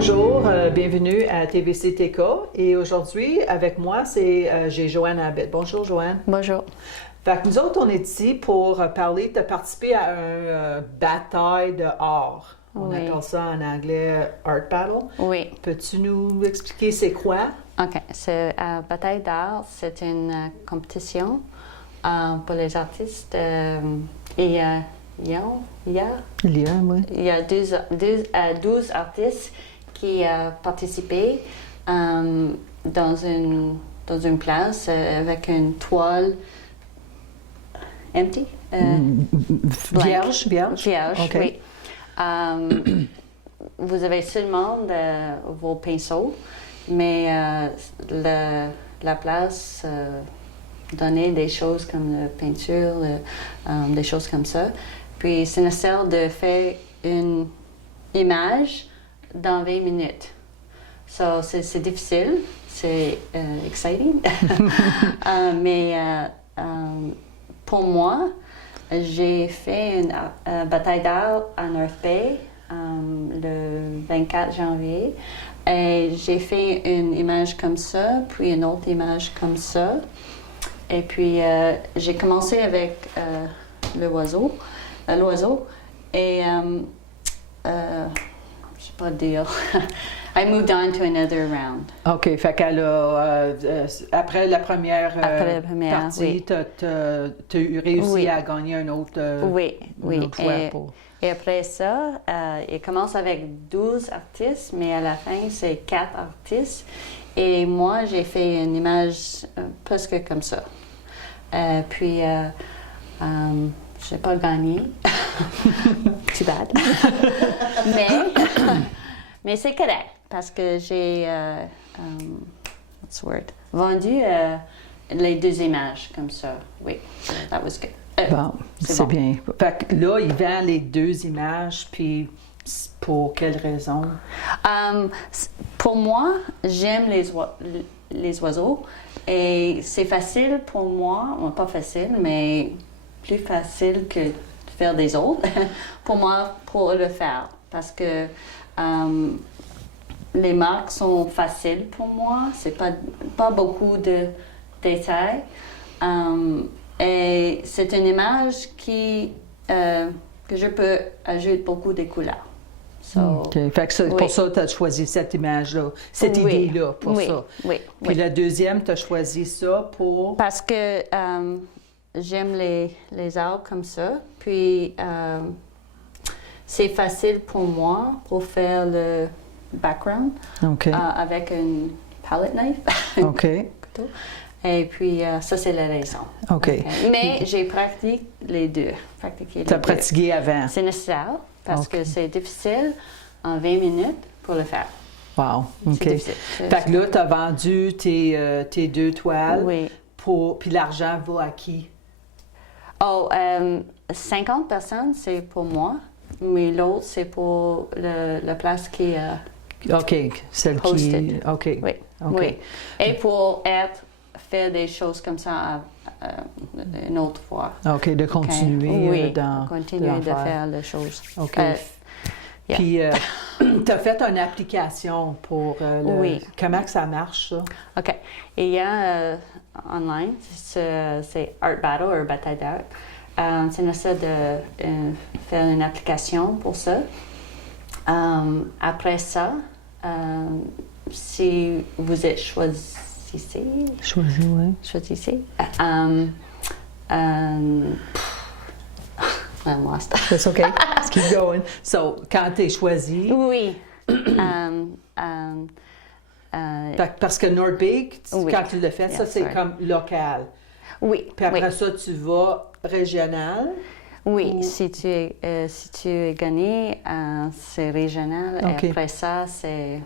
Bonjour, bienvenue à TVC-TK et aujourd'hui avec moi j'ai Joanne Abbott. Bonjour Joanne. Bonjour. Fait que nous autres on est ici pour parler de participer à une bataille de art. On appelle ça en anglais Art Battle. Oui. Peux-tu nous expliquer c'est quoi? OK. Bataille d'art, c'est une compétition pour les artistes. Il y a 12 artistes qui ont participé dans une place avec une toile empty. Vierge. Vierge, oui. Vous avez seulement vos pinceaux, mais la place donnait des choses comme la peinture, des choses comme ça. Puis c'est nécessaire de faire une image dans 20 minutes. So, c'est difficile, c'est exciting. Mais pour moi, j'ai fait une bataille d'art à North Bay le 24 janvier. Et j'ai fait une image comme ça, puis une autre image comme ça. Et puis j'ai commencé avec l'oiseau. Et je sais pas dire. I moved on to another round. OK, fait qu'elle a après la première partie, oui. tu as réussi à gagner un autre choix. Et après ça, il commence avec 12 artistes, mais à la fin, c'est 4 artistes. Et moi, j'ai fait une image presque comme ça. Puis, je n'ai pas gagné. Too bad. mais c'est correct, parce que j'ai vendu les 2 images comme ça. Oui, that was good. Bon, c'est bien. Fait que là, il vend les 2 images, puis pour quelle raison? Pour moi, j'aime les oiseaux et c'est facile pour moi, pas facile, mais plus facile que de faire des autres, pour moi, pour le faire. Parce que les marques sont faciles pour moi, c'est pas beaucoup de détails. Et c'est une image que je peux ajouter beaucoup de couleurs. OK. Fait que pour ça, tu as choisi cette image-là, cette idée-là pour ça. Oui. Puis la deuxième, tu as choisi ça pour... Parce que j'aime les arbres comme ça. Puis c'est facile pour moi pour faire le background avec une palette knife. OK. Couteau. Et puis, ça, c'est la raison. OK. Mais j'ai pratiqué les deux. Tu as pratiqué avant? C'est nécessaire parce que c'est difficile en 20 minutes pour le faire. Wow. OK. C'est difficile. Fait que là, tu as vendu tes 2 toiles. Oui. Puis l'argent va à qui? 50 personnes, c'est pour moi. Mais l'autre, c'est pour la place qui est OK. Celle posted. qui... OK. Oui. OK. Oui. Et pour faire des choses comme ça une autre fois. OK, de continuer continuer de faire les choses. OK. Puis, tu as fait une application pour Comment que ça marche, ça? OK. Il y a online, c'est Art Battle ou Bataille d'art. C'est nécessaire de faire une application pour ça. Après ça, si vous êtes choisissez. Choisissez. I'm lost. That's okay. Let's keep going. So, quand tu es choisi... Oui. Parce que North Bay, quand tu le fais, ça, c'est sorry. comme local. Oui. Puis après ça, tu vas régional. Oui, si tu es gagné, c'est régional. Okay. Et après ça, c'est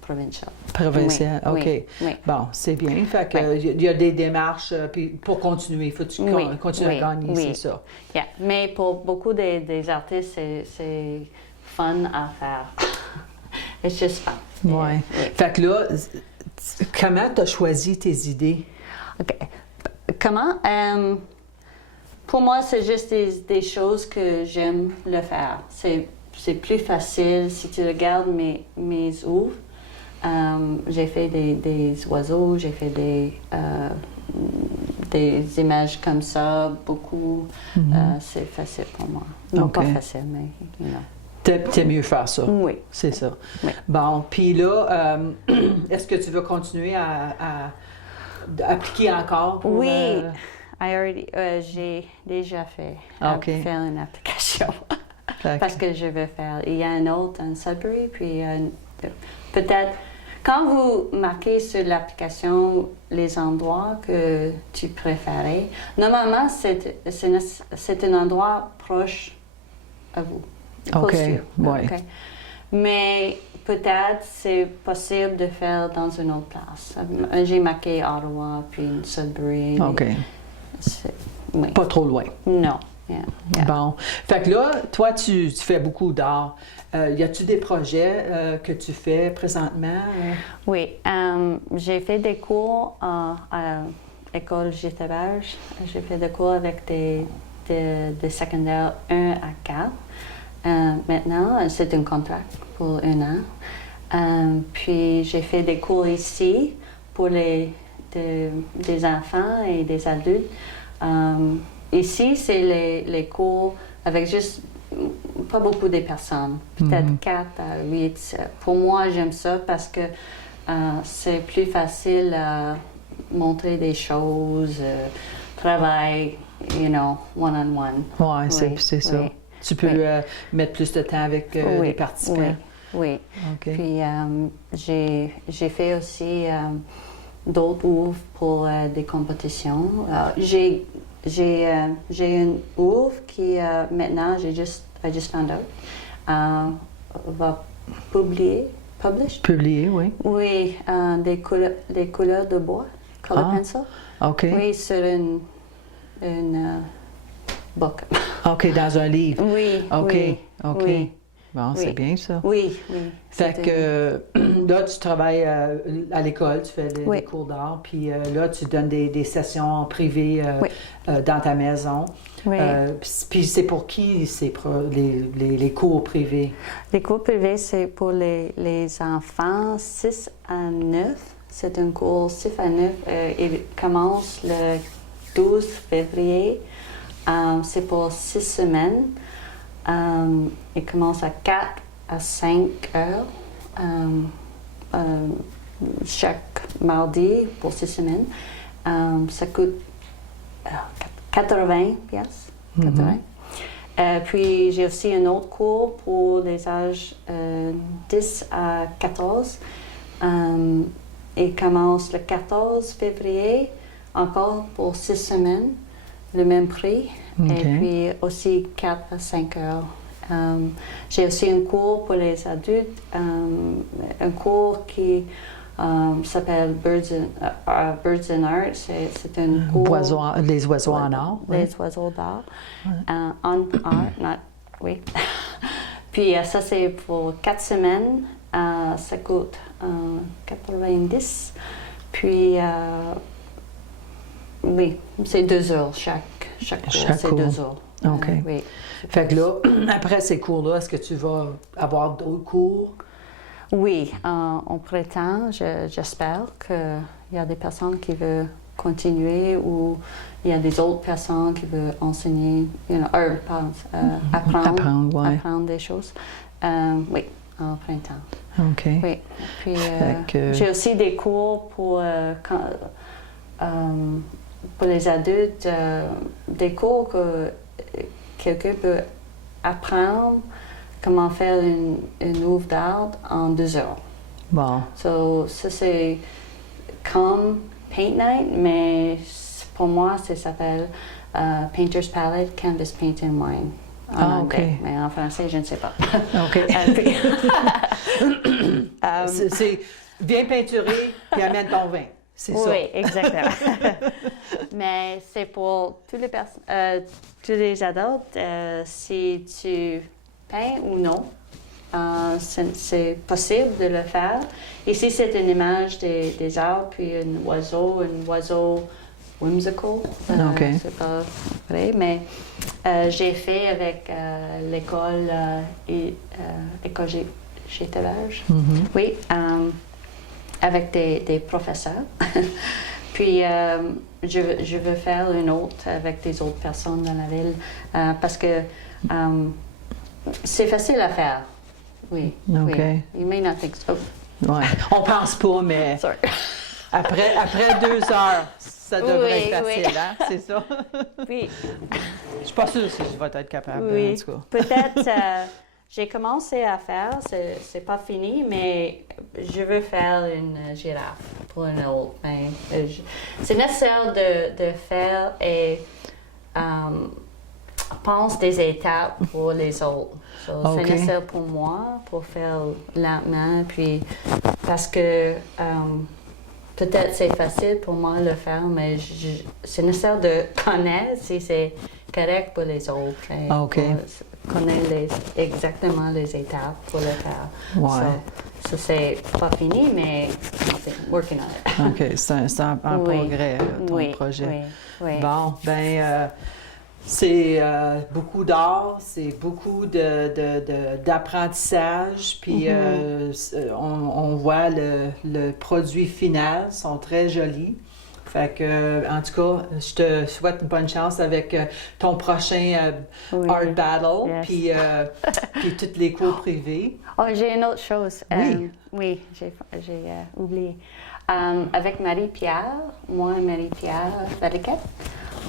provincial. Provincial, oui, OK. Oui. Bon, c'est bien. Fait que il y a des démarches puis pour continuer. Il faut que tu continues à gagner, c'est ça. Yeah. Mais pour beaucoup des artistes, c'est fun à faire. It's just fun. Ouais. Fait que là, comment tu as choisi tes idées? OK. Comment? Pour moi, c'est juste des choses que j'aime le faire. C'est c'est plus facile si tu regardes mes œuvres. J'ai fait des oiseaux, j'ai fait des images comme ça, beaucoup. C'est facile pour moi. Non, pas facile, mais T'aimes mieux faire ça. Oui. C'est ça. Oui. Bon, puis là, est-ce que tu veux continuer à appliquer encore pour... Oui. J'ai déjà fait faire une application. Parce que je veux faire. Il y a un autre en Sudbury, puis peut-être quand vous marquez sur l'application les endroits que tu préférais, normalement c'est un endroit proche à vous. OK. Ouais. Okay. Mais peut-être c'est possible de faire dans une autre place. J'ai marqué Ottawa, puis Sudbury. OK. Oui. Pas trop loin. Non. Yeah. Bon. Fait que là, toi, tu fais beaucoup d'art. Y a-tu des projets que tu fais présentement? Oui. J'ai fait des cours à l'école Gitterberge. J'ai fait des cours avec des secondaires 1 à 4. Maintenant, c'est un contrat pour 1 an. Puis, j'ai fait des cours ici pour des enfants et des adultes. Ici, c'est les cours avec juste pas beaucoup de personnes, peut-être 4 à 8. Pour moi, j'aime ça parce que c'est plus facile à montrer des choses, travail, one-on-one. Oui, c'est ça. Oui. Tu peux mettre plus de temps avec les participants. Oui. Okay. Puis j'ai fait aussi d'autres ouvres pour des compétitions. J'ai une ouvre qui maintenant I just found out va publier, oui. Oui, des couleurs de bois, color pencil. OK. Oui, sur une book. OK, dans un livre. Oui. OK. Oui, OK. Oui. Bon, c'est bien ça. Oui. Fait que là, tu travailles à l'école, tu fais des cours d'art, puis là, tu donnes des sessions privées dans ta maison. Oui. Puis c'est pour qui les cours privés? Les cours privés, c'est pour les enfants 6 à 9. C'est un cours 6 à 9. Il commence le 12 février. C'est pour 6 semaines. Il commence à 4 à 5 heures chaque mardi pour 6 semaines. Ça coûte 80 pièces. Puis j'ai aussi un autre cours pour les âges 10 à 14. Il commence le 14 février, encore pour 6 semaines, le même prix. Okay. Et puis aussi 4 à 5 heures. J'ai aussi un cours pour les adultes, un cours qui s'appelle Birds in Art. C'est un cours... Les oiseaux en art. Les oiseaux d'art. En art, oui. Puis ça, c'est pour 4 semaines. Ça coûte 90. Puis, oui, c'est 2 heures chaque cours. C'est 2 heures. OK. Oui. Fait que là, après ces cours-là, est-ce que tu vas avoir d'autres cours? Oui, on prétend, j'espère qu'il y a des personnes qui veulent continuer ou il y a des autres personnes qui veulent enseigner, apprendre des choses. Oui, en printemps. OK. Oui. Puis j'ai aussi des cours pour les adultes, des cours que quelqu'un peut apprendre comment faire une œuvre d'art en 2 heures. Bon. So, ça, c'est comme Paint Night, mais pour moi, ça s'appelle Painter's Palette, Canvas, Paint and Wine. OK. Mais en français, je ne sais pas. OK. C'est viens peinturer puis amène ton vin. C'est ça. Oui, exactement. Mais c'est pour tous les adultes, si tu peins ou non, c'est possible de le faire. Ici, c'est une image des arbres, puis un oiseau whimsical. C'est pas vrai, mais j'ai fait avec l'école école Gételage. Oui, avec des professeurs. Puis, je veux faire une autre avec des autres personnes dans la ville parce que c'est facile à faire. Oui. Okay. Oui. You may not think so. Ouais. On pense pas, mais après 2 heures, ça devrait être facile, hein? C'est ça? Oui. Je suis pas sûre si je vais être capable, en tout cas. Peut-être, j'ai commencé à faire, c'est pas fini, mais je veux faire une girafe pour une autre. C'est nécessaire de faire et pense des étapes pour les autres. C'est nécessaire pour moi pour faire lentement, puis parce que peut-être c'est facile pour moi de le faire, mais c'est nécessaire de connaître si c'est correct pour les autres. Connaître exactement les étapes pour le faire. Ouais. Ça, c'est pas fini, mais c'est working on it. OK, c'est un progrès, ton projet. Oui. Bon, c'est beaucoup d'art, c'est beaucoup d'apprentissage, puis on voit le produit final, sont très jolis. Fait que, en tout cas, je te souhaite une bonne chance avec ton prochain Art Battle, puis toutes les cours privés. Oh, j'ai une autre chose. Oui, j'ai oublié. Avec Marie-Pierre, moi et Marie-Pierre Valiquette,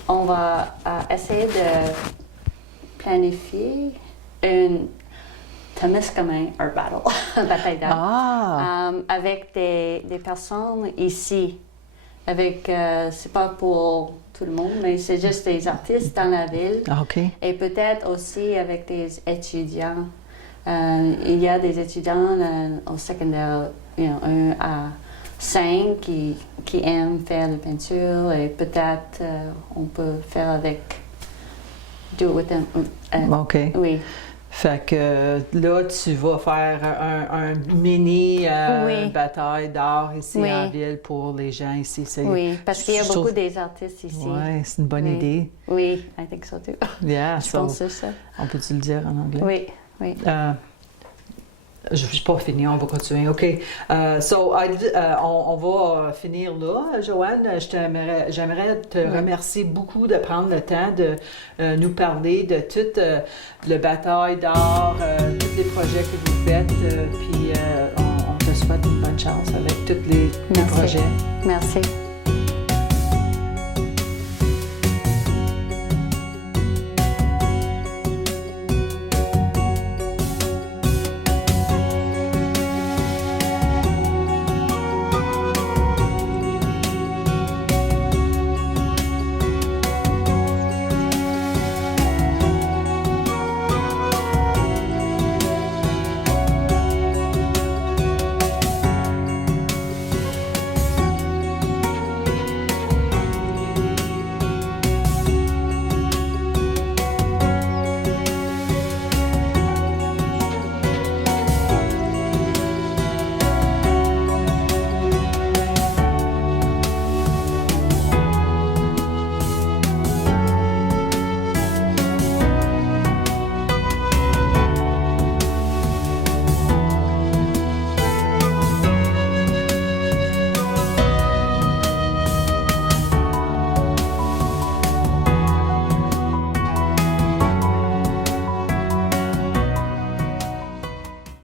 on va essayer de planifier une Témiscamingue Art Battle, bataille d'art, avec des personnes ici. C'est pas pour tout le monde, mais c'est juste des artistes dans la ville. Et peut-être aussi avec des étudiants. Il y a des étudiants au secondaire, 1 à 5 qui aiment faire de peinture et peut-être on peut faire avec do it with them. Oui. Fait que là, tu vas faire un mini bataille d'art ici en ville pour les gens ici. Oui, parce qu'il y a beaucoup des artistes ici. Oui, c'est une bonne idée. Oui, I think so too. Yeah, je pense que c'est ça. On peut-tu le dire en anglais? Oui. Je ne suis pas fini, on va continuer. OK. On va finir là. Joanne, j'aimerais te remercier beaucoup de prendre le temps de nous parler de toute le bataille d'art, tous les projets que vous faites. Puis on te souhaite une bonne chance avec tous les projets. Merci.